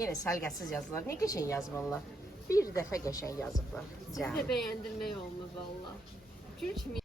Yenə səlqəsiz yazırlar. Nə qəşəng yazmalılar. Bir dəfə qəşəng yazıblar. Sizi de beğendirmek olmaz valla. Gül kimi.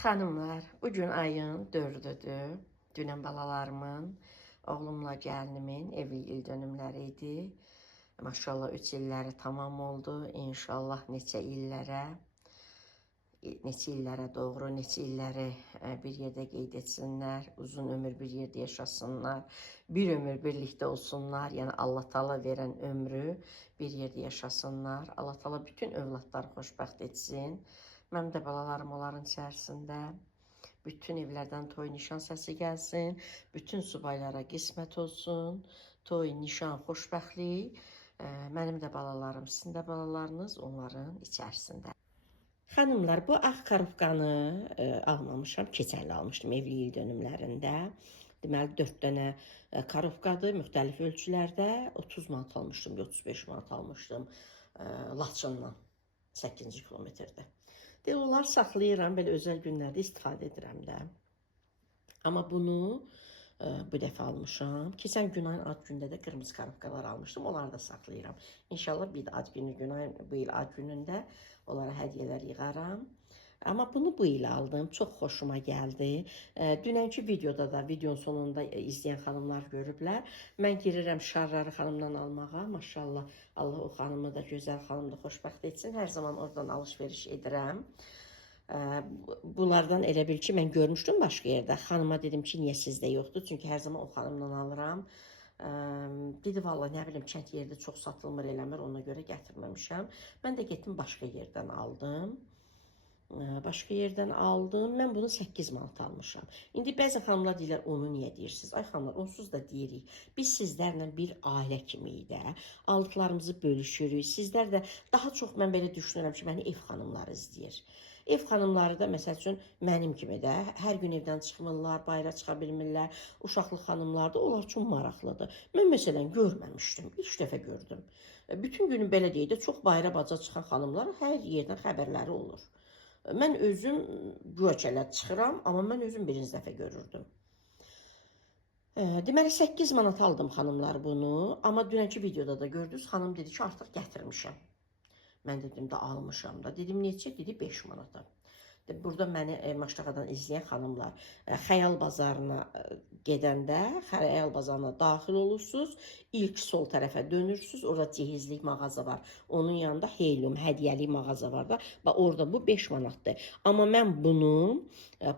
Xanımlar, bugün ayın 4-üdür. Dünən balalarımın, oğlumla gəlinimin evli il dönümləri idi. Maşallah 3 illəri tamam oldu. İnşallah neçə illərə doğru, neçə illəri bir yerdə qeyd etsinlər. Uzun ömür bir yerdə yaşasınlar. Bir ömür birlikdə olsunlar. Yəni Allah Taala verən ömrü bir yerdə yaşasınlar. Allah Taala bütün övladları xoşbəxt etsin. Mənim də balalarım onların içərisində. Bütün evlərdən toy nişan səsi gəlsin. Bütün subaylara qismət olsun. Toy, nişan, xoşbəxtlik. Mənim də balalarım, sizin də balalarınız onların içərisində. Xanımlar, bu ağ karofkanı almamışam. Keçən il almışdım evli il dönümlərində. Deməli 4 dənə karofkadır, müxtəlif ölçülərdə. 30 manat almışdım, 35 manat almışdım Laçından 8-ci kilometrdə. Onlar saxlayıram, belə özəl günlərdə istifadə edirəm də. Amma bunu bu dəfə almışam. Keçən Günayın ad gündə də qırmızı karofkalar almışdım. Onları da saxlayıram. İnşallah bir də ad günü Günayın bu il ad günündə onlara hədiyyələr yığaram. Amma bunu bu il aldım. Çox xoşuma gəldi. Dünənki videoda da, videonun sonunda izləyən xanımlar görüblər. Mən girirəm şarları xanımdan almağa. Maşallah, Allah o xanımı da, gözəl xanımı da xoşbəxt etsin. Hər zaman oradan alış-veriş edirəm. Bunlardan elə bil ki, mən görmüşdüm başqa yerdə. Xanıma dedim ki, niyə sizdə yoxdur? Çünki hər zaman o xanımdan alıram. Dedi, vallahi nə bilim, kənd yerdə çox satılmır, eləmir, ona görə gətirməmişəm. Mən də getdim başqa yerdən aldım. Mən bunu 8 manat almışam. İndi bəzi xanımlar deyirlər, onu niyə deyirsiniz? Ay xanımlar, onsuz da deyirik. Biz sizlərlə bir ailə kimiyik də. Aldıqlarımızı bölüşürük. Sizlər də daha çox, mən belə düşünürəm ki, məni ev xanımları izləyir. Ev xanımları da məsəl üçün mənim kimi də hər gün evdən çıxmırlar, bayıra çıxa bilmirlər. Uşaqlı xanımlar da onlar üçün maraqlıdır. Mən məsələn görməmişdim, ilk dəfə gördüm. Bütün günü belə deyək də, çox bayıra baca çıxan xanımlar hər yerdən xəbərləri olur. Mən özüm güvəçələ çıxıram, amma mən özüm birinci dəfə görürdüm. Deməli 8 manat aldım xanımlar bunu, amma dünənki videoda da gördünüz, xanım dedi ki, artıq gətirmişəm. Mən dedim də almışam da. Dedim neçə? Dedi 5 manata. Burada məni Maştağadan izləyən xanımlar, Xəyal bazarına gedəndə, Xəyal bazarına daxil olursunuz, ilk sol tərəfə dönürsünüz, orada cihizlik mağaza var. Onun yanında helyum, hədiyyəlik mağaza var da, orada bu 5 manatdır. Amma mən bunu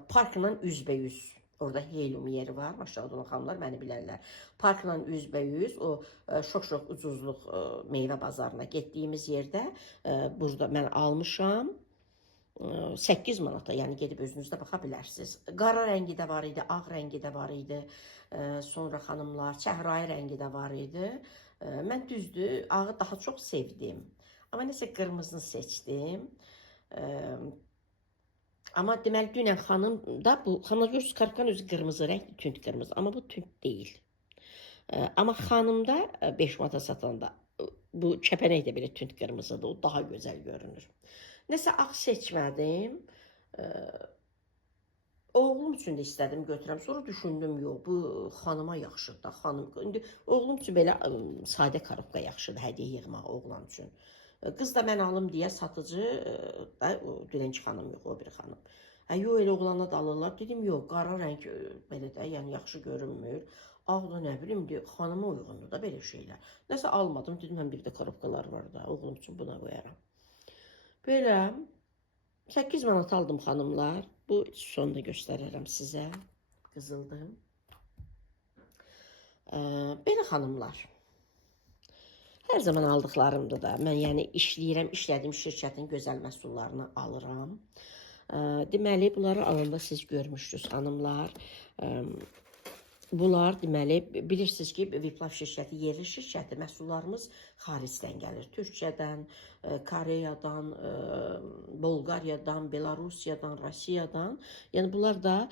parkla üzbəyüz, orada helyum yeri var, Maştağadan olan xanımlar məni bilərlər. Parkla üzbəyüz, o şok-şok ucuzluq meyvə bazarına getdiyimiz yerdə, burada mən almışam. 8 manata, yəni gedib özünüzdə baxa bilərsiniz. Qara rəngi də var idi, ağ rəngi də var idi. Sonra xanımlar, çəhrayı rəngi də var idi. Mən düzdür, ağı daha çox sevdim. Amma nəsə qırmızını seçdim. Amma deməli dünən xanım da bu xanımlar görürsüz kartkan özü qırmızı rəng, tünd qırmızı, amma bu tünd deyil. Amma xanımda 5 manata satanda bu kəpənək də belə tünd qırmızıdır, o daha gözəl görünür. Nəsə ağ seçmədim. Oğlum üçün də istədim götürəm. Sonra düşündüm, yox, bu xanıma yaxşıdır da, xanım. İndi oğlum üçün belə sadə karobka yaxşıdır, hədiyyə yığmaq oğlan üçün. Qız da mən alım deyə satıcı da dünənki xanım yox, o bir xanım. Yox, elə oğlana da alırlar. Dedim, yox, qara rəng belə də, yəni yaxşı görünmür. Ağ da nə bilim, xanıma uyğundur da belə şeylər. Nəsə almadım, dedim, həm bir də karobkalar var da, oğlum üçün buna qoyaram. Belə 8 manat aldım xanımlar. Bu sonda göstərərəm sizə. Qızıldır. Belə xanımlar. Hər zaman aldıqlarımdır da. Mən yəni işləyirəm, işlədiyim şirkətin gözəl məhsullarını alıram. Deməli, bunları alanda siz görmüşdünüz xanımlar. Bunlar deməli, bilirsiniz ki, Viplav şirkəti yerli şirkəti, məhsullarımız xaricdən gəlir. Türkiyədən, Koreyadan, Bolqariyadan, Belarusiyadan, Rusiyadan. Yəni bunlar da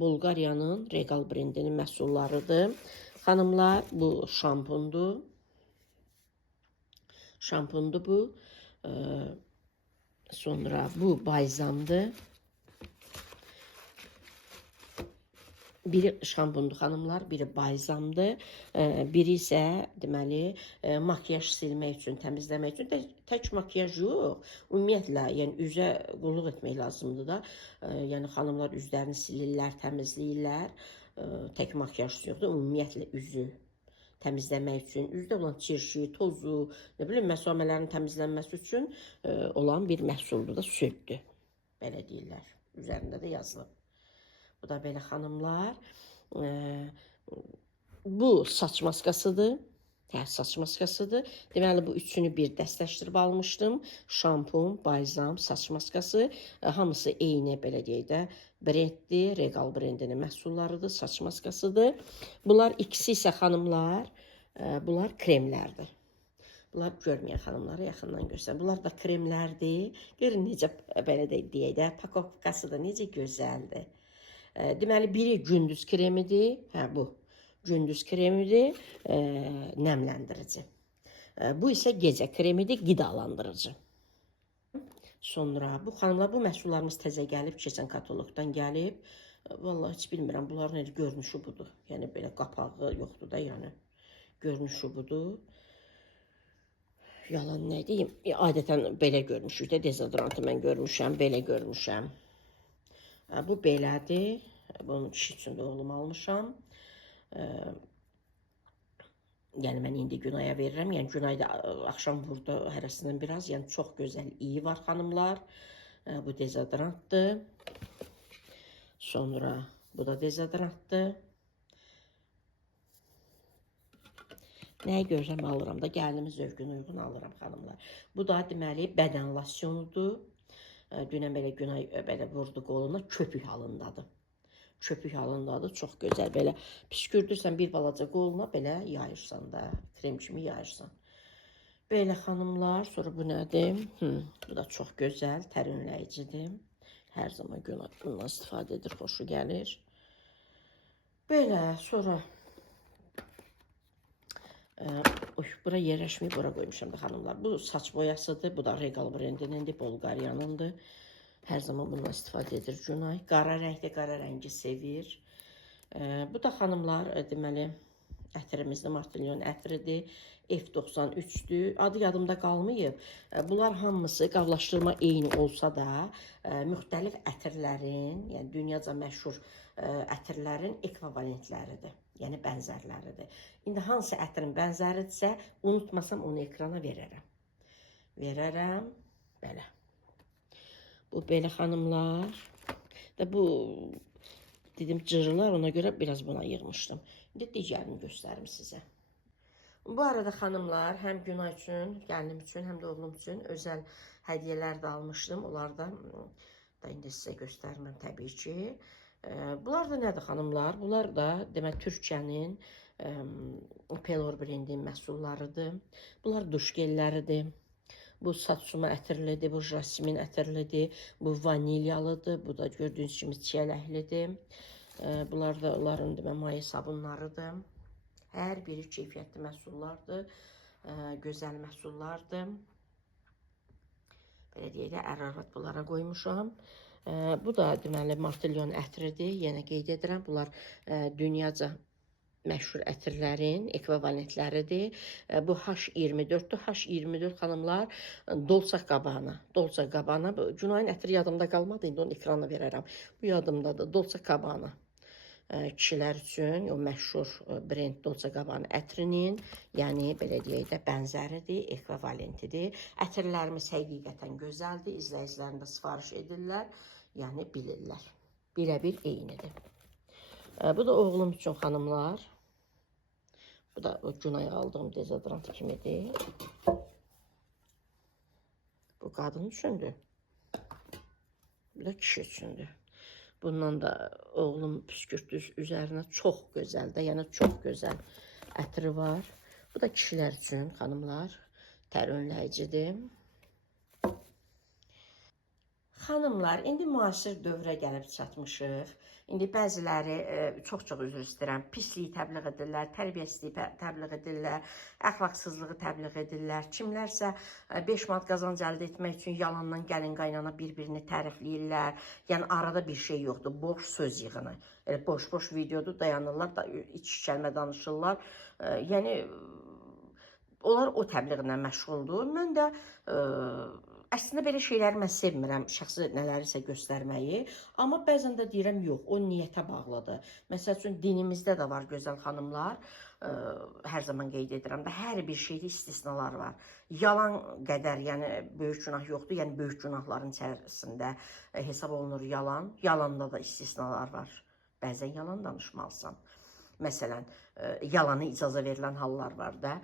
Bolqariyanın Regal brendinin məhsullarıdır. Xanımlar, bu şampundur. Şampundur bu. Sonra bu balzamdır. Biri şampundur xanımlar, biri balzamdır. Biri isə deməli makyaj silmək üçün, təmizləmək üçün. Tək makyaj yox. Ümumiyyətlə, yəni üzə qulluq etmək lazımdır da. Yəni xanımlar üzlərini silirlər, təmizləyirlər. Tək makyaj yoxdur. Ümumiyyətlə üzü təmizləmək üçün, üzdə olan çirşi, tozu, nə bilim məsumələrin təmizlənməsi üçün olan bir məhsuldur da, süddür. Belə deyirlər. Üzərində də yazılıb. Bu da belə xanımlar. Bu saç maskasıdır. Saç maskasıdır. Deməli, bu üçünü bir dəstləşdirib almışdım. Şampun, balzam, saç maskası. Hamısı eyni, belə deyək də, brenddir. Regal brendinin məhsullarıdır. Saç maskasıdır. Bunlar ikisi isə xanımlar, bunlar kremlərdir. Bunlar görməyən xanımları yaxından göstərir. Bunlar da kremlərdir. Görün necə, belə deyək də, pakovkası da necə gözəldir. Deməli, biri gündüz kremidir, bu gündüz kremidir, nəmləndirici. Bu isə gecə kremidir, qidalandırıcı. Sonra bu xanımlar, bu məhsullarımız təzə gəlib, keçən kataloqdan gəlib. Vallahi heç bilmirəm, bunların görünüşü budur. Yəni, belə qapağı yoxdur da, yəni, görünüşü budur. Yalan nə deyim, adətən belə görmüşük də, dezodorantı mən görmüşəm, belə görmüşəm. Bu belədir. Bunun kişi üçün də oğlum almışam. Yəni mən indi Günay'a verirəm. Yəni Günay da axşam burada hərəsindən biraz. Yəni çox gözəl iyi var xanımlar. Bu dezodorantdır. Sonra bu da dezodorantdır. Nəyi görürəm alıram da, gəlimin zövqünə uyğun alıram xanımlar. Bu da deməli bədən lasyonudur. Dünən belə Günay belə vurdu qoluna, köpük halındadır. Köpük halındadır, çox gözəl. Belə püskürdürsən bir balaca qoluna, belə yayırsan da, krem kimi yayırsan. Belə xanımlar, sonra bu nədir? Bu da çox gözəl, tərinləyicidir. Hər zaman Günay bundan istifadə edir, xoşu gəlir. Belə, sonra bura yerləşməyib, bura qoymuşam da xanımlar. Bu saç boyasıdır, bu da Regal brendinindir, Bolqariyanındır. Hər zaman bundan istifadə edir Günay. Qara rəngdə, qara rəngi sevir. Bu da xanımlar, deməli, ətirimizdə Martilyon ətridir. F93'dür. Adı yadımda qalmayıb. Bunlar hamısı qavlaşdırma eyni olsa da, müxtəlif ətirlərin, yəni dünyaca məşhur ətirlərin ekvivalentləridir. Yəni bənzərləridir. İndi hansı ətirin bənzəridirsə, unutmasam onu ekrana verərəm. Verərəm. Belə. Bu belə xanımlar. Bu dedim cırılar, ona görə biraz buna yığmışdım. İndi digərini göstərim sizə. Bu arada xanımlar, həm Günay üçün, gəlinim üçün, həm də oğlum üçün özəl hədiyyələr də almışdım. Onlar da indi sizə göstərməm təbii ki. Bunlar da nədir xanımlar? Bunlar da demək Türkiyənin Pelor brendinin məhsullarıdır. Bunlar duş gelləridir. Bu satsuma ətirlidir, bu jasmin ətirlidir, bu vanilyalıdır, bu da gördüyünüz kimi çiyələklidir. Bunlar da onların maye sabunlarıdır. Hər biri keyfiyyətli məhsullardır, gözəl məhsullardır. Belə deyək də, ər-arvad bunlara qoymuşam. Bu da deməli martilyon ətridir. Yenə qeyd edirəm, bunlar dünyaca məşhur ətirlərin ekvivalentləridir. Bu H24-dür. H24 xanımlar Dolce Gabbana. Dolce Gabbana. Günayın ətri yadımda qalmadı. İndi onu ekrana verərəm. Bu yadımdadır. Dolce Gabbana. Kişilər üçün o məşhur brend Dolce Gabbana ətrinin, yəni belə deyək də bənzəridir, ekvivalentidir. Ətirlərimiz həqiqətən gözəldir. İzləyicilərim də sifariş edirlər, yəni bilirlər. Birəbir eynidir. Bu da oğlum üçün xanımlar. Bu da o Günaya aldığım dezodorant kimidir. Bu qadın üçündür. Bu da kişi üçündür. Bundan da oğlum püskürtdü üzərinə çox gözəl də, yəni çox gözəl ətri var. Bu da kişilər üçün xanımlar tər önləyicidir. Xanımlar, indi müasir dövrə gəlib çatmışıq. İndi bəziləri çox-çox üzr istəyirəm, pisliyi təbliğ edirlər, tərbiyəsizliyi təbliğ edirlər, əxlaqsızlığı təbliğ edirlər. Kimlərsə 5 manat qazanc əldə etmək üçün yalandan gəlin qaynana bir-birini tərifləyirlər. Yəni arada bir şey yoxdur, boş söz yığını. Boş-boş videoda dayanırlar, iki kəlmə danışırlar. Yəni onlar o təbliğlə məşğuldur. Mən də əslində belə şeyləri mən sevmirəm, şəxsi nələrisə göstərməyi. Amma bəzən də deyirəm, yox, o niyyətə bağlıdır. Məsəl üçün, dinimizdə də var gözəl xanımlar, hər zaman qeyd edirəm də, hər bir şeydə istisnalar var. Yalan qədər, yəni böyük günah yoxdur, yəni böyük günahların içərisində hesab olunur yalan. Yalanda da istisnalar var. Bəzən yalan danışmalısan. Məsələn, yalanı icaza verilən hallar var da.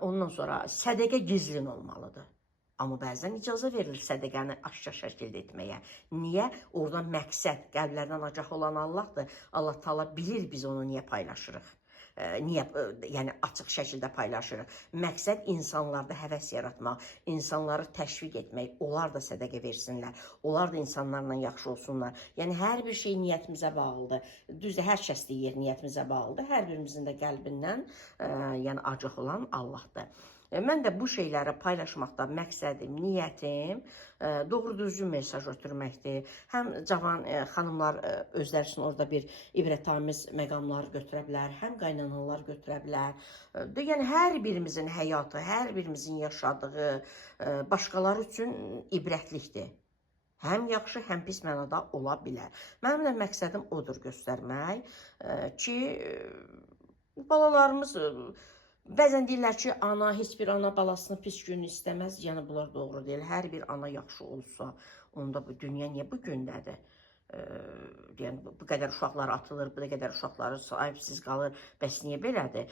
Ondan sonra sədəqə gizlin olmalıdır. Amma bəzən icazə verilir sədəqəni aşkar şəkildə etməyə. Niyə? Oradan məqsəd, qəlblərdən acaq olan Allahdır. Allah Taala bilir biz onu niyə paylaşırıq. Niyə, yəni açıq şəkildə paylaşırıq. Məqsəd insanlarda həvəs yaratmaq, insanları təşviq etmək, onlar da sədəqə versinlər, onlar da insanlarla yaxşı olsunlar. Yəni hər bir şey niyyətimizə bağlıdır. Düzdür, hər kəs deyir niyyətimizə bağlıdır. Hər birimizin də qəlbindən yəni acıq olan Allahdır. Mən də bu şeyləri paylaşmaqda məqsədim, niyyətim doğru düzgün mesaj ötürməkdir. Həm cavan xanımlar özləri üçün orada bir ibrətamiz məqamlar götürə bilər, həm qaynanalar götürə bilər. Yəni hər birimizin həyatı, hər birimizin yaşadığı başqaları üçün ibrətlikdir. Həm yaxşı, həm pis mənada ola bilər. Mənim də məqsədim odur göstərmək ki, balalarımız bəzən deyirlər ki, heç bir ana balasını pis günü istəməz. Yəni, bunlar doğru deyil. Hər bir ana yaxşı olsa, onda bu dünya niyə bu gündədir? Yəni, bu qədər uşaqlar atılır, bu qədər uşaqları sahibsiz qalır. Bəs niyə belədir?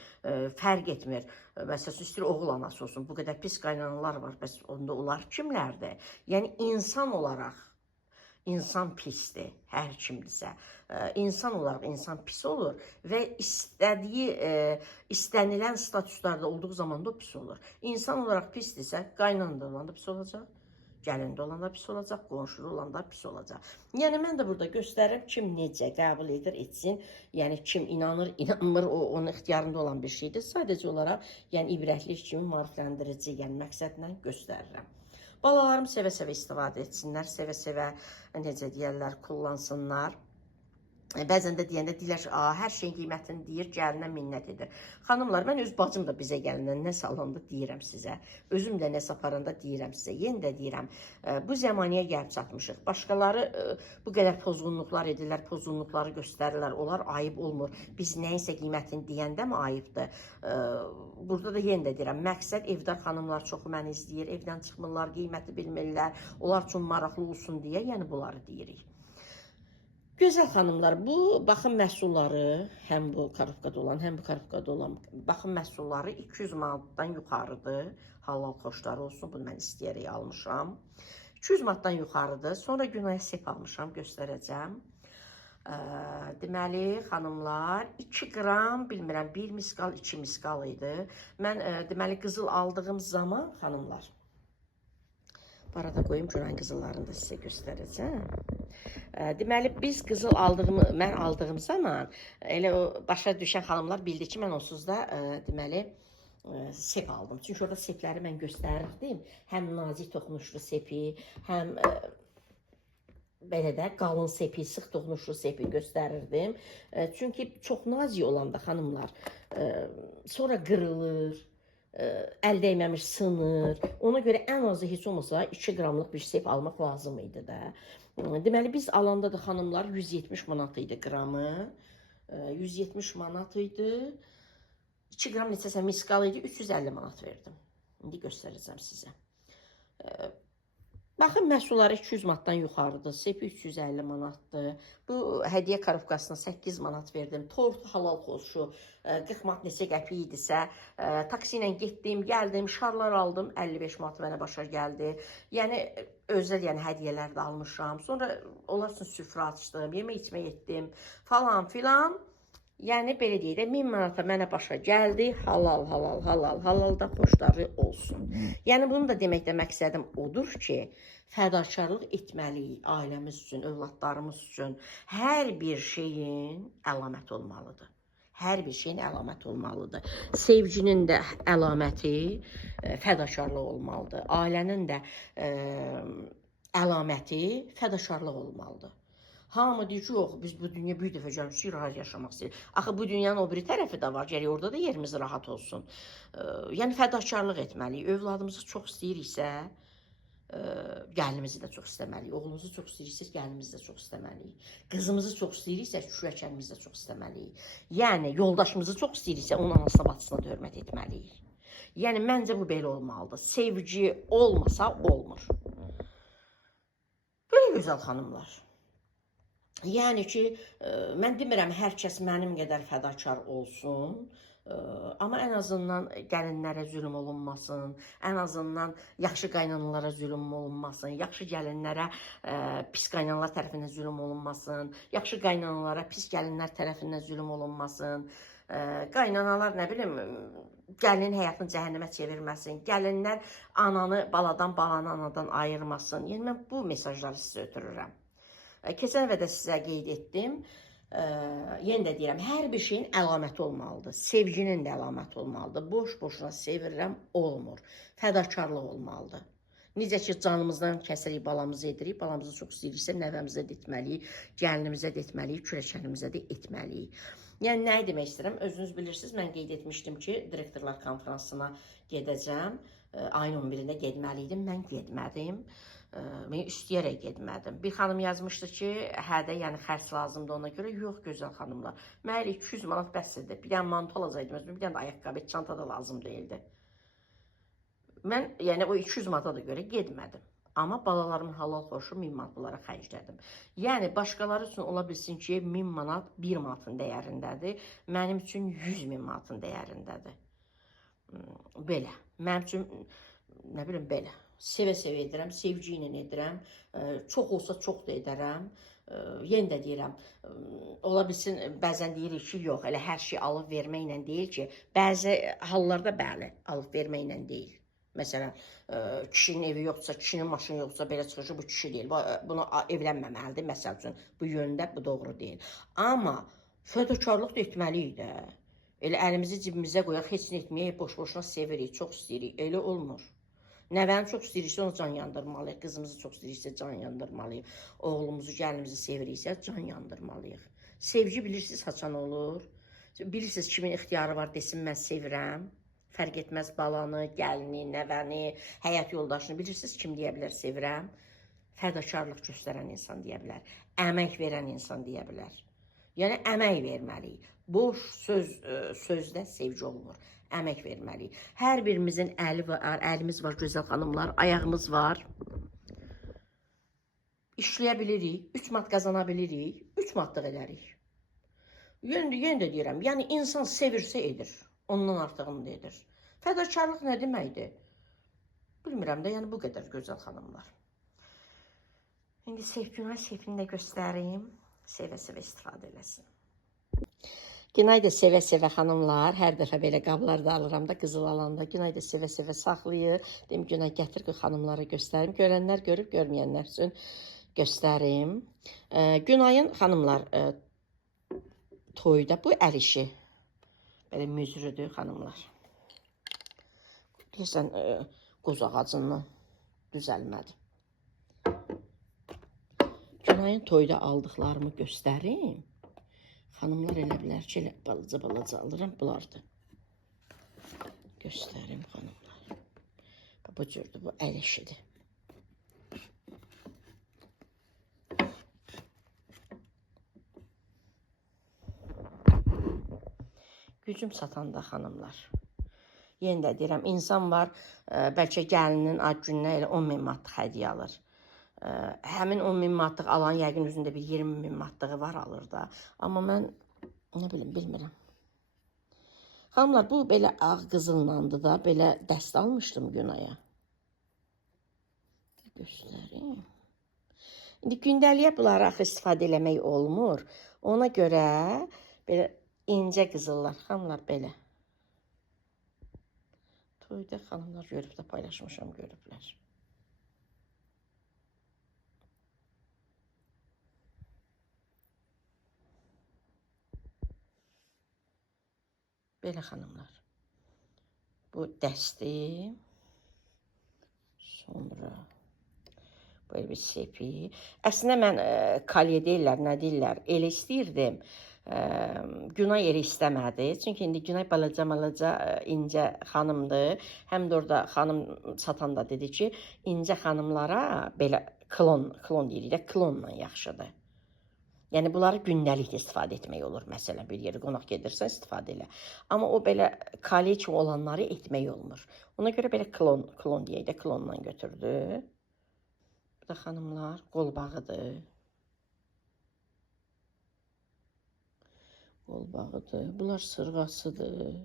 Fərq etmir. Məsələn, istəyir oğul anası olsun. Bu qədər pis qaynanalar var. Bəs onda onlar kimlərdir? Yəni, insan olaraq İnsan pisdir, hər kimdirsə. İnsan olaraq insan pis olur və istənilən statuslarda olduğu zaman da o pis olur. İnsan olaraq pisdirsə, qaynanda olanda pis olacaq, gəlində olanda pis olacaq, qonşuda olanda pis olacaq. Yəni, mən də burada göstərim, kim necə qəbul edir, etsin. Yəni, kim inanır, inanmır, o onun ixtiyarında olan bir şeydir. Sadəcə olaraq, yəni, ibrətlik kimi maarifləndirici, yəni, məqsədlə göstərirəm. Balalarım sevə-sevə istifadə etsinlər, sevə-sevə, necə deyərlər, kullansınlar. Bəzən də deyəndə deyirlər ki, hər şeyin qiymətini deyir, gəlinə minnət edir. Xanımlar, mən öz bacım da bizə gəlindən nə salanda deyirəm sizə. Özüm də nə saparanda deyirəm sizə. Yenə də deyirəm, bu zəmaniyə gəlib çatmışıq. Başqaları bu qədər pozğunluqlar edirlər, pozğunluqları göstərirlər. Onlar ayıb olmur. Biz nəyinsə qiymətini deyəndə mi ayıbdır? Burada da yenə də deyirəm, məqsəd evdar xanımlar çoxu məni izləyir, evdən çıxmırlar, qiyməti bilmirlər. Onlar üçün maraqlı olsun deyə, yəni bunları deyirik. Gözəl xanımlar, bu baxım məhsulları, həm bu karobkada olan, həm bu karobkada olan baxım məhsulları 200 manatdan yuxarıdır. Halal xoşları olsun, bunu mən istəyərək almışam. 200 manatdan yuxarıdır. Sonra Günaya sep almışam, göstərəcəm. Deməli, xanımlar, 2 qram, bilmirəm, 1 miskal, 2 miskal idi. Mən, deməli, qızıl aldığım zaman, xanımlar, Bu arada qoyum görən qızıllarını da sizə göstərəcəm. Deməli biz qızıl mən aldığım zaman elə o başa düşən xanımlar bildi ki, mən onsuz da deməli sep aldım. Çünki orada sepləri mən göstərirdim. Həm nazik toxunuşlu sepi, həm belə də qalın sepi, sıx toxunuşlu sepi göstərirdim. Çünki çox nazik olanda xanımlar sonra qırılır, əl dəyməmiş sınır. Ona görə ən azı heç olmasa 2 qramlıq bir sep almaq lazım idi də. Deməli biz alanda da xanımlar 170 manat idi qramı. 170 manat idi. 2 qram neçəsə miskal idi, 350 manat verdim. İndi göstərəcəm sizə. Baxın, məhsulları 200 manatdan yuxarıdır. Sepi 350 manatdır. Bu hədiyyə karobkasına 8 manat verdim. Tort halal xoşu 40 manat neçə qəpik idisə, taksi ilə getdim, gəldim, şarlar aldım, 55 manat mənə başa gəldi. Yəni özəl hədiyyələr də almışam. Sonra onlar üçün süfrə açdım, yemək içmək etdim falan filan. Yəni belə deyək də 1000 manata mənə başa gəldi. Halal da xoşları olsun. Yəni bunu da deməkdə məqsədim odur ki, fədakarlıq etməliyik ailəmiz üçün, övladlarımız üçün. Hər bir şeyin əlaməti olmalıdır. Hər bir şeyin əlaməti olmalıdır. Sevginin də əlaməti fədakarlıq olmalıdır. Ailənin də əlaməti fədakarlıq olmalıdır. Hamı deyir ki, yox, biz bu dünya bir dəfə gəlmişik, rahat yaşamaq istəyirik. Axı bu dünyanın o biri tərəfi də var, gərək orada da yerimiz rahat olsun. Yəni fədakarlıq etməliyik. Övladımızı çox istəyiriksə, gəlinimizi də çox istəməliyik. Oğlumuzu çox istəyiriksə, gəlinimizi də çox istəməliyik. Qızımızı çox istəyiriksə, kürəkənimizi də çox istəməliyik. Yəni yoldaşımızı çox istəyiriksə, onun anasına bacısına da hörmət etməliyik. Yəni məncə bu belə olmalıdır. Sevgi olmasa olmur. Belə gözəl xanımlar. Yəni ki, mən demirəm hər kəs mənim qədər fədakar olsun, amma ən azından gəlinlərə zülm olunmasın, ən azından yaxşı qaynanalara zülm olunmasın, yaxşı gəlinlərə pis qaynanalar tərəfindən zülm olunmasın, yaxşı qaynanalara pis gəlinlər tərəfindən zülm olunmasın, qaynanalar nə bilim gəlinin həyatını cəhənnəmə çevirməsin, gəlinlər ananı baladan, balanı anadan ayırmasın. Yəni mən bu mesajları sizə ötürürəm. Keçən dəfə də sizə qeyd etdim. Yenə də deyirəm, hər bir şeyin əlaməti olmalıdır. Sevginin də əlaməti olmalıdır. Boş-boşuna sevirəm, olmur. Fədakarlıq olmalıdır. Necə ki, canımızdan kəsirik, balamızı edirik. Balamızı çox istəyiriksə, nəvəmizə də etməliyik, gəlinimizə də etməliyik, kürəkənimizə də etməliyik. Yəni, nəyi demək istəyirəm? Özünüz bilirsiniz, mən qeyd etmişdim ki, direktorlar konferansına gedəcəm. Ayın 11-də getməliydim, mən getmədim. Mən istəyərək getmədim. Bir xanım yazmışdı ki, hədə, yəni xərc lazımdır ona görə. Yox, gözəl xanımlar. Mənə 200 manat bəsdir. Bir dənə manto alacaqdım, bir dənə də ayaqqabı, çanta da lazım deyildi. Mən, yəni o 200 manata da görə getmədim. Amma balalarımın halal xoşu 1000 manat bunlara xərclədim. Yəni, başqaları üçün ola bilsin ki, 1000 manat 1 manatın dəyərindədir. Mənim üçün 100 min manatın dəyərindədir. Belə. Mənim üçün, nə bilim, belə. Sevə-sevə edirəm, sevgi ilə edirəm, çox olsa çox da edərəm. Yenə də deyirəm, ola bilsin, bəzən deyirik ki, yox, elə hər şey alıb verməklə deyil ki, bəzi hallarda bəli, alıb verməklə deyil. Məsələn, kişinin evi yoxdursa, kişinin maşını yoxdursa, belə çıxır ki, bu kişi deyil, buna evlənməməlidir, məsəl üçün, bu yöndə bu doğru deyil. Amma fədakarlıq da etməliyik də. Elə əlimizi cibimizə qoyaq, heç nə etməyək, boş-boşuna sevirik, çox istəyirik, elə olmur. Nəvəni çox istəyiriksə, onu can yandırmalıyıq. Qızımızı çox istəyiriksə, can yandırmalıyıq. Oğlumuzu, gəlinimizi seviriksə, can yandırmalıyıq. Sevgi bilirsiniz haçan olur. Bilirsiniz kimin ixtiyarı var desin, mən sevirəm. Fərq etməz balanı, gəlini, nəvəni, həyat yoldaşını. Bilirsiniz kim deyə bilər sevirəm? Fədakarlıq göstərən insan deyə bilər. Əmək verən insan deyə bilər. Yəni əmək verməliyik. Boş sözdə sevgi olmur. Əmək verməliyik. Hər birimizin əli var, əlimiz var, gözəl xanımlar, ayağımız var. İşləyə bilirik, 3 manat qazana bilirik, 3 manatlıq edərik. Yenə də deyirəm, yəni insan sevirsə edir, ondan artığını da edir. Fədakarlıq nə deməkdir? Bilmirəm də, yəni bu qədər gözəl xanımlar. İndi Sevgünay sepini də göstəreyim, sevə-sevə istifadə eləsin. Günay da sevə-sevə xanımlar, hər dəfə belə qablar da alıram da qızıl alanda. Günay da sevə-sevə saxlayır. Deyim Günay gətir ki, xanımlara göstərim. Görənlər görüb, görməyənlər üçün göstərim. Günayın xanımlar toyda bu əl işi belə müzrüdür xanımlar. Bilirsən, qoz ağacından düzəlmədi. Günayın toyda aldıqlarımı göstərim. Xanımlar elə bilər ki, elə balaca alıram, bulardır. Göstərim xanımlar. Bu cürdür, bu əl işidir. Gücüm satanda xanımlar. Yenə də deyirəm, insan var, bəlkə gəlinin ad gününə elə 10 min manat hədiyyə alır. Həmin 10 min manatlıq alan yəqin üzündə bir 20 min manatlığı var alır da. Amma mən nə bilim, bilmirəm. Xanımlar, bu belə ağ qızıllandı da, belə dəst almışdım Günaya. Göstərim. İndi gündəliyə bunları axı istifadə eləmək olmur. Ona görə belə incə qızıllar, xanımlar belə. Toyda xanımlar görüb də paylaşmışam, görüblər. Belə xanımlar. Bu dəsti. Sonra böyle bir sepi. Əslində mən kolye deyirlər, nə deyirlər, elə istəyirdim. Günay elə istəmədi. Çünki indi Günay balaca incə xanımdır. Həm də orada xanım satan da dedi ki, incə xanımlara belə klon deyirik, klonla yaxşıdır. Yəni bunları gündəlik istifadə etmək olur. Məsələn, bir yerə qonaq gedirsən, istifadə elə. Amma o belə kolye kimi olanları etmək olmur. Ona görə belə klon deyək də klonla götürdü. Bu da xanımlar qolbağıdır. Qolbağıdır. Bunlar sırğasıdır.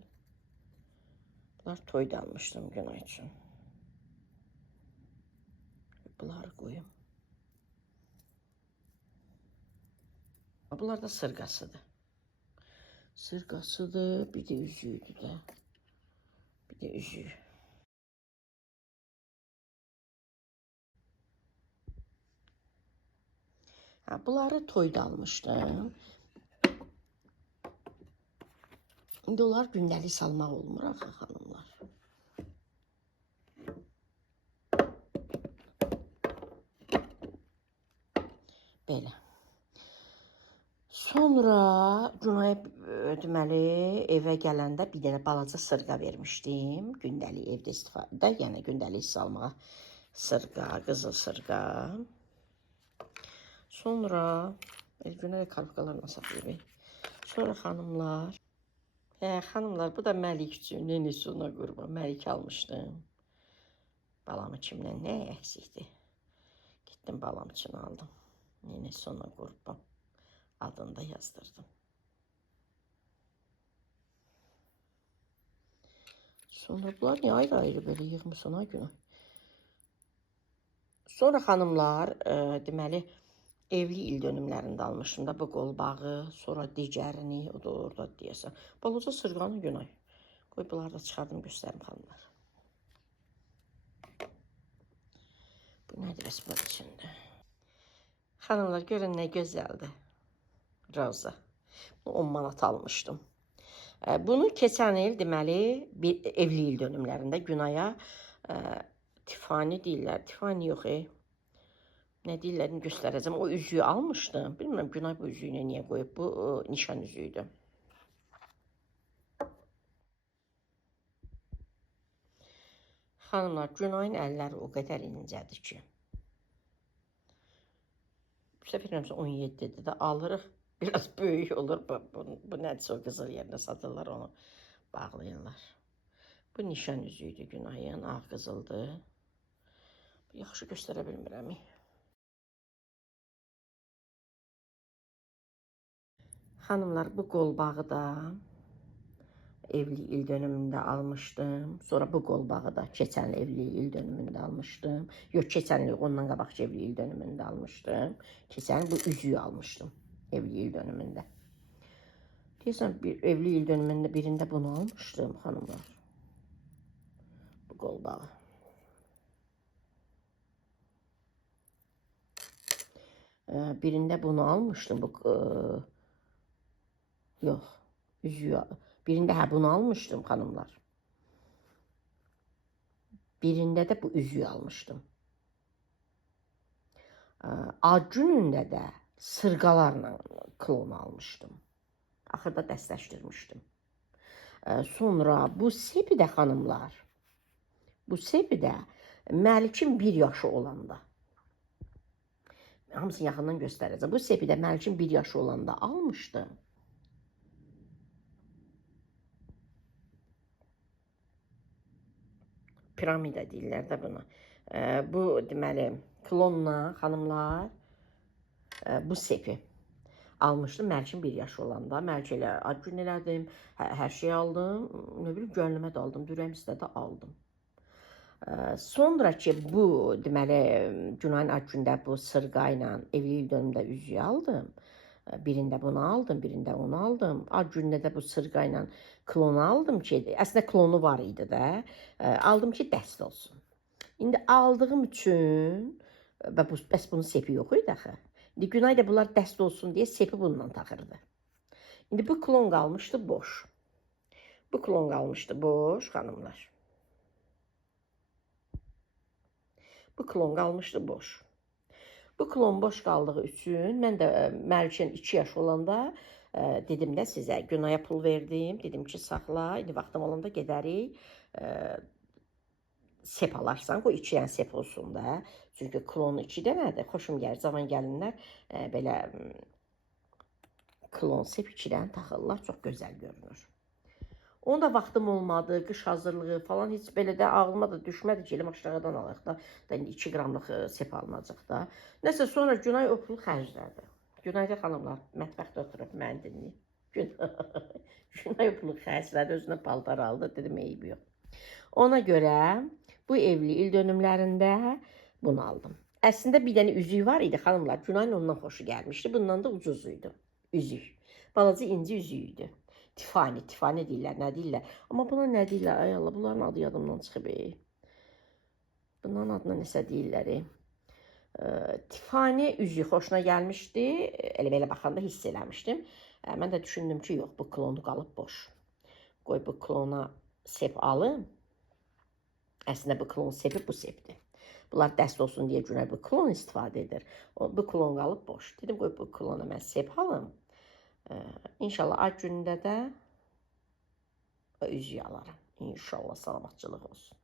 Bunlar toyda almışdım Günay üçün. Bunları qoyum. Bunlar da sırğasıdır. Sırğasıdır, bir də üzüydü də. Bir də üzüyü. Bunları toyda almışdım. İndi onlar gündəlik salmaq olmur axı xanımlar. Belə. Sonra Günaya deməli evə gələndə bir dənə balaca sırğa vermişdim. Gündəlik evdə istifadə, yəni gündəlik salmağa sırğa, qızıl sırğa. Sonra Günaya karpkalarla saxlayıb. Sonra xanımlar, xanımlar, bu da Məlik üçün, nenesi ona qurban, Məlik almışdım. Balam kimdən nə əksikdir? Gittim balam üçün aldım. Nenesi ona qurban. Adını da yazdırdım. Sonra bunlar niyə ayrı-ayrı belə yığmışsan ay Günay? Sonra xanımlar, deməli, evli il dönümlərində almışdım da bu qolbağı, sonra digərini, o da orada deyəsən. Balaca sırğanı Günay. Qoy bunları da çıxardım, göstərim xanımlar. Bu nədir bəs bunun içində? Xanımlar, görün nə gözəldir. Roza. 10 manat almışdım. Bunu keçən il deməli evli il dönümlərində Günaya Tiffany deyirlər. Tiffany yox. Nə deyirlər, göstərəcəm. O üzüyü almışdım. Bilmirəm Günay bu üzüyünü niyə qoyub. Bu nişan üzüyüdür. Xanımlar, Günayın əlləri o qədər incədir ki. Bu səfər 17-dir də alırıq. Biraz böyük olur. Bu nədirsə o qızıl yerinə satırlar, onu bağlayırlar. Bu nişan üzüydü Günayın, ağ qızıldır. Yaxşı göstərə bilmirəm. Xanımlar, bu qolbağı da evli il dönümündə almışdım. Sonra bu qolbağı da keçən evli il dönümündə almışdım. Yox, keçən il ondan qabaqki evli il dönümündə almışdım. Keçən bu üzüyü almışdım evli il dönümündə. Deyəsən bir evli il dönümündə birində bunu almışdım xanımlar. Bu qoldağı. Birində bunu almışdım. Bu yox. Üzüyü. Birində bunu almışdım xanımlar. Birində də bu üzüyü almışdım. Ad günündə də sırğalarla klon almışdım. Axırda dəstləşdirmişdim. Sonra bu sepi də xanımlar, bu sepi də Məlikin 1 yaşı olanda, hamısını yaxından göstərəcəm. Bu sepi də Məlikin 1 yaşı olanda almışdım. Piramida deyirlər də buna. Bu deməli klonla xanımlar bu sepi almışdım Məlikin 1 yaşı olanda. Məlik ilə ad gün elədim, hər şey aldım. Nə bilim, gönlümə də aldım, ürəyim istədi aldım. Sonra ki bu deməli Günayın ad gündə bu sırğa ilə evlilik dönümündə üzüyü aldım. Birində bunu aldım, birində onu aldım. Ad gündə də bu sırğa ilə klonu aldım ki, əslində klonu var idi də. Aldım ki, dəst olsun. İndi aldığım üçün bəs bunun sepi yox idi axı. İndi Günay da bunlar dəst olsun deyə sepi bundan taxırdı. İndi bu klon qalmışdı boş. Bu klon qalmışdı boş xanımlar. Bu klon qalmışdı boş. Bu klon boş qaldığı üçün mən də Məlikin 2 yaş olanda dedim də sizə Günaya pul verdim. Dedim ki, saxla, indi vaxtım olanda gedərik. Sep alarsan, qoy 2 dənə sep olsun da. Çünki klonu 2 dənədir. Xoşum gəlir, cavan gəlinlər belə klon sep 2 dənə taxırlar, çox gözəl görünür. Onda vaxtım olmadı, qış hazırlığı falan heç belə də ağlıma da düşmədi ki, elə aşağıdan alaq da. İndi 2 qramlıq sep alınacaq da. Nəsə sonra Günay o pulu xərclədi. Günayda xanımlar mətbəxdə oturub məni dinləyib. Günay o pulu xərclədi, özünə paltar aldı, dedim eybi yox. Ona görə bu evli il dönümlərində bunu aldım. Əslində bir dənə üzük var idi xanımlar. Günayın ondan xoşu gəlmişdi. Bundan da ucuz idi. Üzük. Balaca inci üzük idi. Tifani deyirlər, nə deyirlər. Amma buna nə deyirlər? Ay Allah, bunların adı yadımdan çıxıb. Bunların adına nəsə deyirlər. Tifani üzük xoşuna gəlmişdi. Elə baxanda hiss eləmişdim. Mən də düşündüm ki, yox, bu klonu qalıb boş. Qoy bu klona sep alım. Əslində bu klon sepi bu sepdir. Bunlar dəst olsun deyə Günay bu klon istifadə edir. Bu klon qalıb boş. Dedim, qoy bu klona mən sep alım. İnşallah ad günündə də üzüyü alaram. İnşallah salamatçılıq olsun.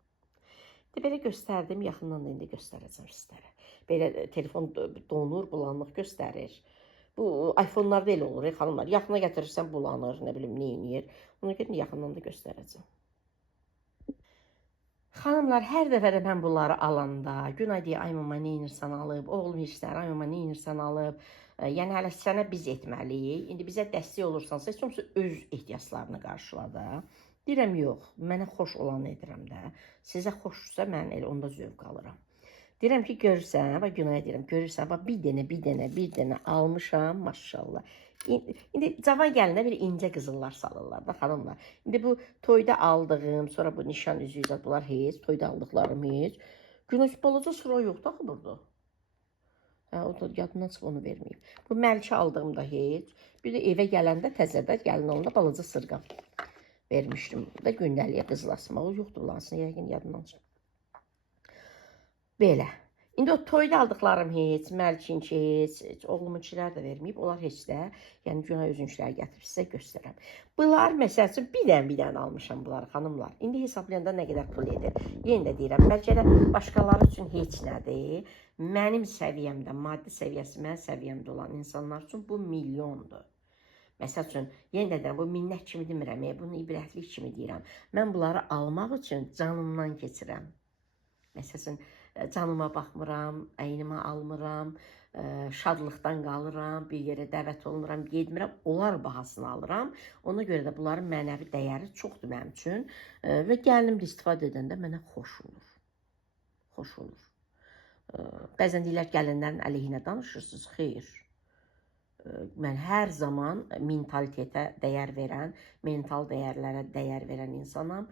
Belə göstərdim, yaxından da indi göstərəcəm sizlərə. Belə telefon donur, bulanlıq göstərir. Bu iPhone-larda elə olur, xanımlar. Yaxına gətirirsən bulanır, nə bilim, neyinir. Ona görə yaxından da göstərəcəm. Xanımlar, hər dəfə də mən bunları alanda, Günay deyə, ay mama neynirsən alıb, oğlum işlər, ay mama neynirsən alıb. Yəni, hələ sənə biz etməliyik. İndi bizə dəstək olursansa, heç olmasa öz ehtiyaclarını qarşıla da. Deyirəm, yox, mənə xoş olanı edirəm də. Sizə xoşsa, mən elə onda zövq alıram. Deyirəm ki, görürsən, Günaya deyirəm, görürsən, bir dənə almışam, maşallah. İndi cavan gəlinə bir incə qızıllar salırlar da, xanımlar. İndi bu toyda aldığım, sonra bu nişan üzüyü, bunlar heç, toyda aldıqlarım heç. Günəş balaca sıra yoxdur axı burada. O da yadından çıxıb onu verməyib. Bu Məlikə aldığım da heç. Bir də evə gələndə təzədə gəlin olanda balaca sırğa vermişdim. Bu da gündəliyə qızıl asmağı yoxdur, lansın, yəqin yadından çıxıb. Belə. İndi o toyda aldıqlarım heç, Məlikinki heç, oğlumunçilər də verməyib. Onlar heç də, yəni Günay özünçləri gətirib sizə göstərəm. Bunlar, məsəl üçün, bir dənə almışam bunları, xanımlar. İndi hesablayanda nə qədər pul edir? Yenə də deyirəm, bəlkə də başqaları üçün heç nədir. Mənim səviyyəmdə, maddi səviyyəsi mənim səviyyəmdə olan insanlar üçün bu milyondur. Məsəl üçün, yenə də deyirəm, bu minnət kimi demirəm, bunu ibrətlik kimi deyirəm. Mən bunları almaq üçün canımdan keçirəm. Məsəl üçün, canıma baxmıram, əynimə almıram, şadlıqdan qalıram, bir yerə dəvət olunuram, getmirəm, onlar bahasını alıram. Ona görə də bunların mənəvi dəyəri çoxdur mənim üçün və gəlinim də istifadə edəndə mənə xoş olur. Xoş olur. Bəzən deyirlər, gəlinlərin əleyhinə danışırsınız, xeyr. Mən hər zaman mentalitetə dəyər verən, mental dəyərlərə dəyər verən insanam.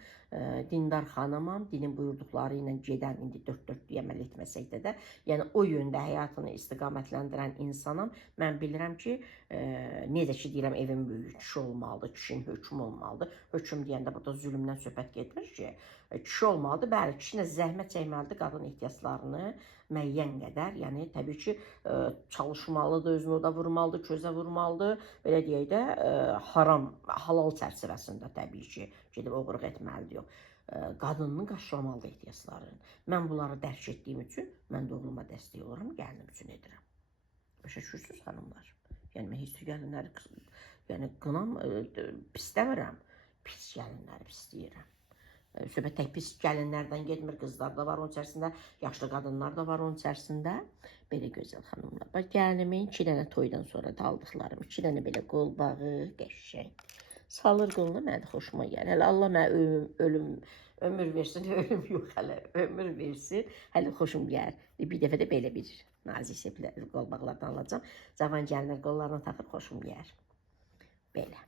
Dindar xanımam, dinin buyurduqları ilə gedən, indi dörd-dörtlük əməl etməsək də, yəni o yöndə həyatını istiqamətləndirən insanam. Mən bilirəm ki, necə ki deyirəm, evin böyük kişi olmalıdır, kişinin hökmü olmalıdır. Hökm deyəndə burada zülmdən söhbət getmir ki, kişi olmalıdır. Bəli, kişi zəhmət çəkməlidir qadın ehtiyaclarını müəyyən qədər, yəni təbii ki, çalışmalıdır, özünü oda vurmalıdır, közə vurmalıdır. Belə deyək də, haram, halal çərçivəsində təbii ki, gedib oğurluq etməlidir. Yox. Qadınını qarşılamalıdır ehtiyaclarını. Mən bunları dərk etdiyim üçün mən də oğluma dəstək oluram, gəlinim üçün edirəm. Başa düşürsünüz xanımlar? Yəni mən heç gəlinləri yəni qınam pis demirəm. Pis gəlinləri pis deyirəm. Söhbət tək pis gəlinlərdən getmir, qızlar da var onun içərisində, yaşlı qadınlar da var onun içərisində. Belə gözəl xanımlar. Bax, gəlinimin 2 dənə toydan sonra da aldıqlarım, 2 dənə belə qolbağı, qəşəng. Salır qoluna, mənə də xoşuma gəlir. Hələ Allah mənə ömür versin, ölüm yox hələ, ömür versin. Hələ xoşum gəlir. Bir dəfə də belə bir nazik seplər qolbaqlardan alacağım. Cavan gəlinlər qollarına taxır, xoşum gəlir. Belə.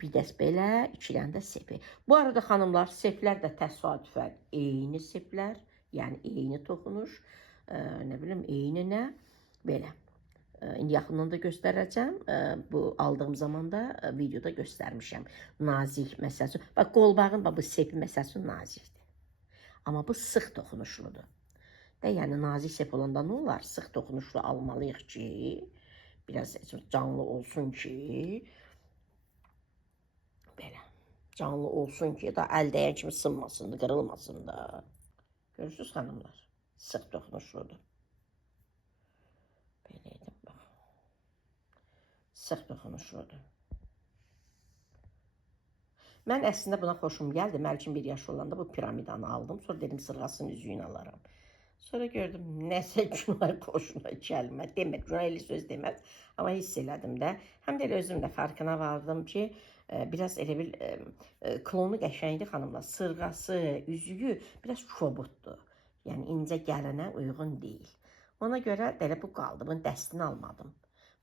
Bir dəst belə, 2 dənə də sepi. Bu arada xanımlar, seplər də təsadüfən eyni seplər, yəni eyni toxunuş, nə bilim, eyni nə, belə. İndi yaxından da göstərəcəm, bu aldığım zaman da videoda göstərmişəm. Nazik məsəl. Bax, qolbağın, bu sepi məsəl nazikdir. Amma bu sıx toxunuşludur. Yəni, nazik sep olanda nə olar? Sıx toxunuşlu almalıyıq ki, biraz canlı olsun ki, belə, canlı olsun ki, da əl dəyən kimi sınmasın da, qırılmasın da. Görürsünüz xanımlar, sıx toxunuşludur. Belə edim, bax. Sıx toxunuşludur. Mən əslində buna xoşum gəldi. Mənim 1 yaş olanda bu piramidanı aldım. Sonra dedim, sırğasının üzüyünü alaram. Sonra gördüm, nəsə günah xoşuna gəlmə. Demək, günah elə söz deməz. Amma hiss elədim də. Həm də elə özüm də farkına vardım ki, biraz elə bil klonu qəşəngdir xanımlar. Sırğası, üzüyü biraz kobuddur. Yəni incə gəlinə uyğun deyil. Ona görə də elə bu qaldı. Bunun dəstini almadım.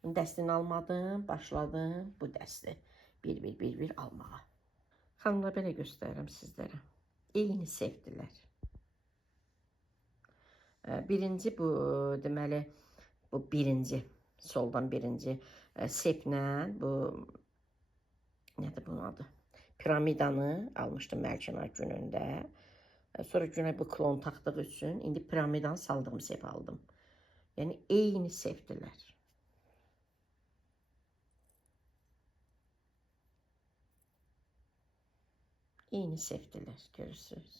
Bunun dəstini almadım, başladım bu dəsti. Bir almağa. Xanımlar, belə göstərirəm sizlərə. Eyni sevdilər. Birinci bu, deməli, bu birinci, soldan birinci seplə, bu, nədir bunun adı? Piramidanı almışdım Mərkənar günündə. Sonra günə bu klon taxdığı üçün, indi piramidanı saldığım sep aldım. Yəni, eyni sevdilər. Eyni sevdilər, görürsünüz.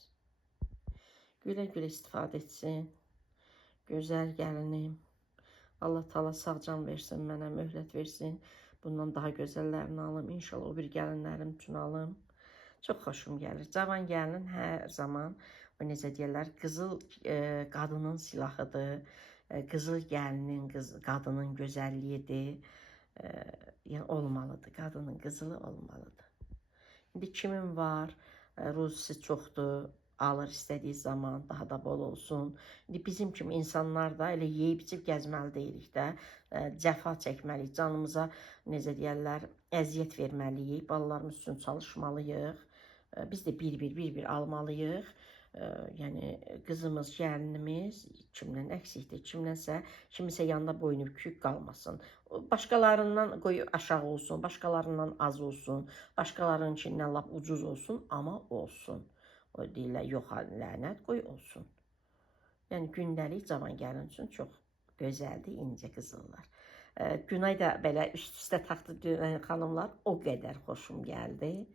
Gülə-gülə istifadə etsin. Gözəl gəlinim. Allah Taala sağ can versin, mənə möhlət versin. Bundan daha gözəllərini alım. İnşallah o bir gəlinlərim üçün alım. Çox xoşum gəlir. Cavan gəlin hər zaman, o necə deyirlər, qızıl qadının silahıdır. Qızıl gəlinin, qadının gözəlliyidir. Yəni, olmalıdır. Qadının qızılı olmalıdır. İndi kimin var, ruzisi çoxdur, alır istədiyi zaman, daha da bol olsun. İndi bizim kimi insanlar da elə yeyib-içib gəzməli deyilik də, cəfa çəkməliyik, canımıza, necə deyərlər, əziyyət verməliyik, balalarımız üçün çalışmalıyıq. Biz də bir almalıyıq. Yəni, qızımız, gəlinimiz kimdən əksikdir, kiminsə yanında boynu bükük qalmasın. Başqalarından qoy aşağı olsun, başqalarından az olsun, başqalarınınkindən lap ucuz olsun, amma olsun. O deyirlər, yox, lənət, qoy olsun. Yəni, gündəlik cavan gəlin üçün çox gözəldir, incə qızıllar. Günay da belə üst-üstə taxdı xanımlar, o qədər xoşum gəldi.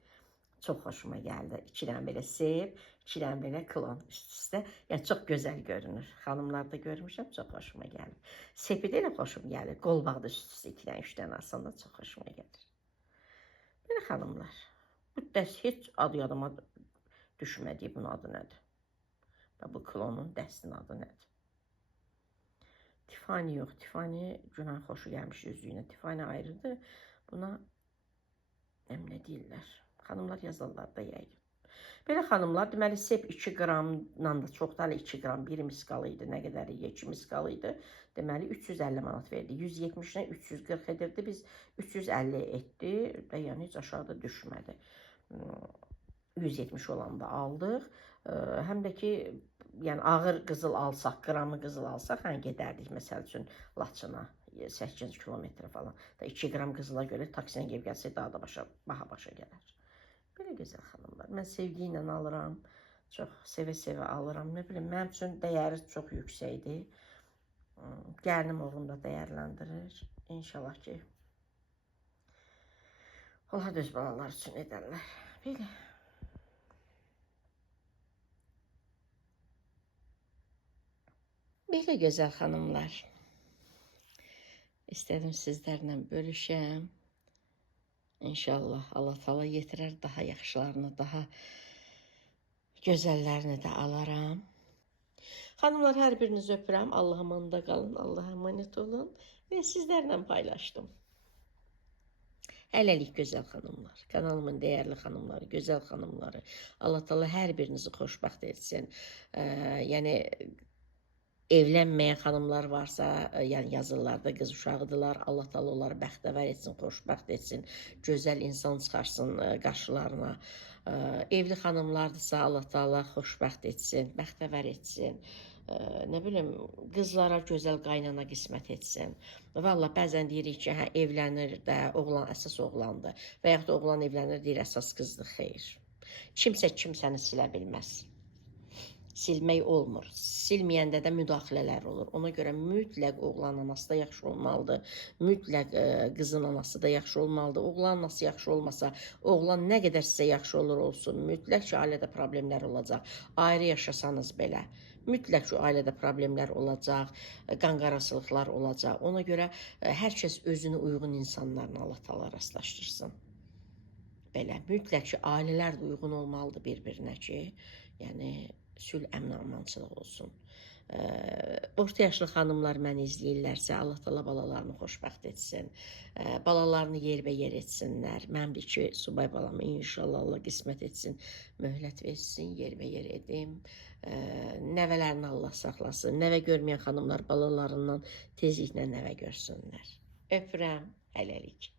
Çox xoşuma gəldi. 2 dənə belə sep, 2 dənə belə klon üst-üstə. Yəni, çox gözəl görünür. Xanımlarda görmüşəm, çox xoşuma gəlir. Sepi də elə xoşum gəlir. Qolbaqda üst-üstə 2 dənə, 3 dənə aslında çox xoşuma gəlir. Belə xanımlar. Bu dəst heç adı yadıma düşmədiyi bunun adı nədir? Bu klonun dəstinin adı nədir? Tiffany yox. Tiffany günah xoşu gəlmiş üzüyünə. Tiffany ayrıdır. Buna nə deyirlər? Xanımlar yazarlar da yəqin. Belə xanımlar, deməli sep 2 qramdan da çox da 2 qram 1 miskal idi. Nə qədər idi? 2 miskal idi. Deməli 350 manat verdi. 170-dən 340 edirdi. Biz 350 etdi və yəni heç aşağıda düşmədi. 170 olanda aldıq. Həm də ki, yəni ağır qızıl alsaq, qramı qızıl alsaq, hə gedərdik məsəl üçün Laçına 8 kilometre falan. Da 2 qram qızıla görə taksinə gəlib gəlsək daha da baha başa gələr. Belə gözəl xanımlar. Mən sevgi ilə alıram. Çox sevə-sevə alıram. Nə bilim, mənim üçün dəyəri çox yüksəkdir. Gəlinim oğlum da dəyərləndirir. İnşallah ki, Allah öz balalar üçün edərlər. Belə. Belə gözəl xanımlar. İstədim sizlərlə bölüşəm. İnşallah Allah Taala yetirər daha yaxşılarını, daha gözəllərini də alaram. Xanımlar, hər birinizi öpürəm. Allah'a əmanət qalın, Allah'a əmanət olun və sizlərlə paylaşdım. Hələlik gözəl xanımlar, kanalımın dəyərli xanımları, gözəl xanımları. Allah Taala hər birinizi xoşbəxt etsin. Yəni evlənməyən xanımlar varsa, yəni yazırlar da qız uşağıdırlar. Allah Taala onları bəxtəvər etsin, xoşbəxt etsin, gözəl insan çıxarsın qarşılarına. Evli xanımlardırsa Allah Taala xoşbəxt etsin, bəxtəvər etsin. Nə bilim, qızlara gözəl qaynana qismət etsin. Valla bəzən deyirik ki, hə, evlənir də, oğlan əsas oğlandır. Və yaxud da oğlan evlənir, deyir əsas qızdır, xeyr. Kimsə kimsəni silə bilməz. Silmək olmur. Silməyəndə də müdaxilələr olur. Ona görə mütləq oğlan anası da yaxşı olmalıdır. Mütləq qızın anası da yaxşı olmalıdır. Oğlan anası yaxşı olmasa, oğlan nə qədər sizə yaxşı olur olsun, mütləq ki, ailədə problemlər olacaq. Ayrı yaşasanız belə. Mütləq ki, ailədə problemlər olacaq, qanqarasılıqlar olacaq. Ona görə hər kəs özünə uyğun insanlarla Allah Taala rastlaşdırsın. Belə, mütləq ki, ailələr də uyğun olmalıdır bir-birinə ki, yəni sülh, əmin, amançılıq olsun. Orta yaşlı xanımlar məni izləyirlərsə, Allah Taala balalarını xoşbəxt etsin. Balalarını yerbəyer etsinlər. Mənim də ki, subay balamı inşallah Allah qismət etsin, möhlət versin, yerbəyer edim. Nəvələrini Allah saxlasın. Nəvə görməyən xanımlar balalarından tezliklə nəvə görsünlər. Öpürəm, hələlik.